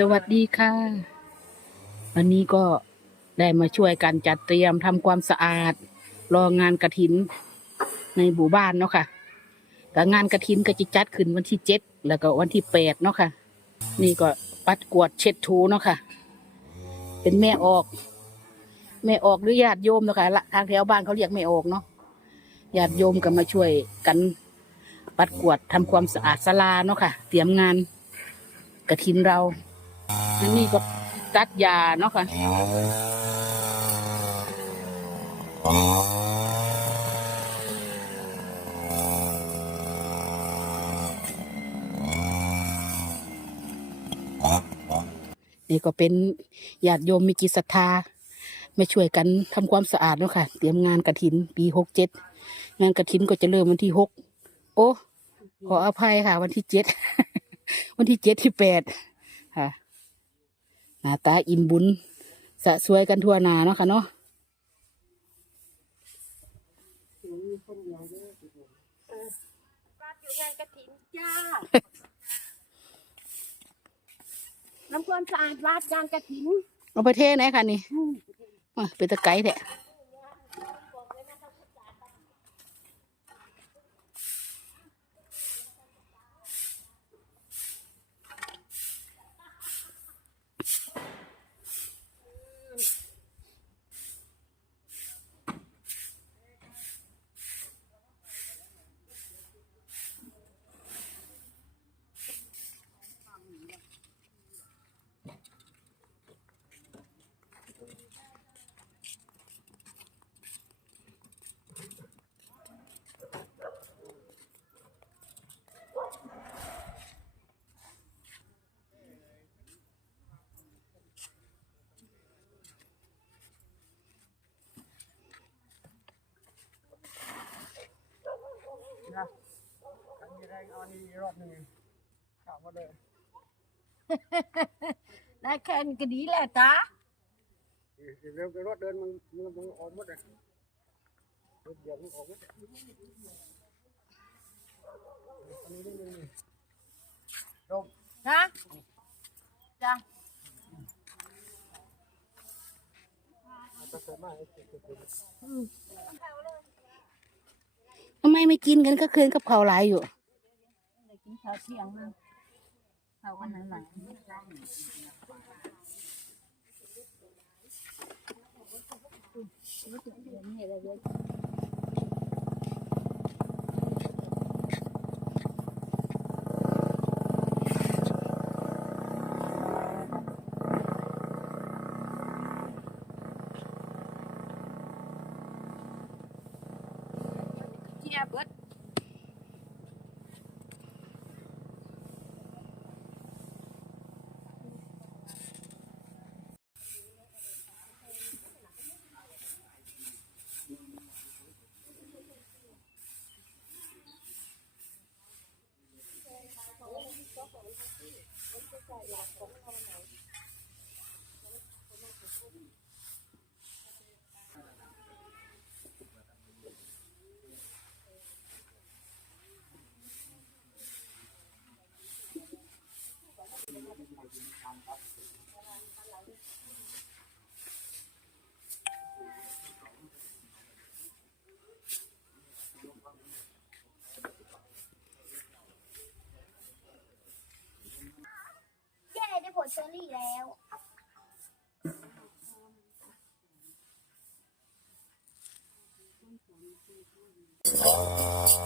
สวัสดีค่ะ วันนี้ก็ได้มาช่วยกันจัดเตรียมทำความสะอาด รองานกระถินในหมู่บ้านเนาะค่ะแต่งานกระถินก็จะจัดขึ้นวันที่เจ็ดแล้วก็วันที่แปดเนาะค่ะ นี่ก็ปัดกวาดเช็ดถูเนาะค่ะ เป็นแม่ออก แม่ออกหรือญาติโยมเนาะค่ะละทางแถวบ้านเขาเรียกแม่ออกเนาะญาติโยมก็มาช่วยกันปัดกวาดทำความสะอาดศาลาเนาะค่ะ เตรียมงานกระถินเรา อันนี้ก็ตัดยาเนาะค่ะนี่ก็เป็นญาติโยมมีจิตศรัทธามาช่วยกันทำความสะอาดเนาะค่ะ เตรียมงานกระถินปีหกเจ็ดงานกระถินก็จะเริ่มวันที่หกโอ้ขออภัยค่ะ วันที่เจ็ดวันที่เจ็ดที่แปด หน้าตาอิ่มบุญสะสวยกันทั่วหนาเนาะค่ะเนาะบ้านอยู่งานกระถินจ้า น้ำความสะอาดวาดงานกระถินเอาไปเทไหนค่ะนี่อะเป็นตะไคร้แท้ได้แค่นี้ก็ดีแหละจ้าเร็วรถเดินมันมันมันออกหมดเลยรถเดียวมันออกหมดอันนี้นี่นี่ดมนะจ้าผสมมาให้ติดติดติดทำไมไม่กินกันก็คืนกับเขาวหลายอยู่ ได้กินข้าวเที่ยงนะข้าวกันหลังเที่ยเบิด เย้ได้ ดเชอรี่แล้วอ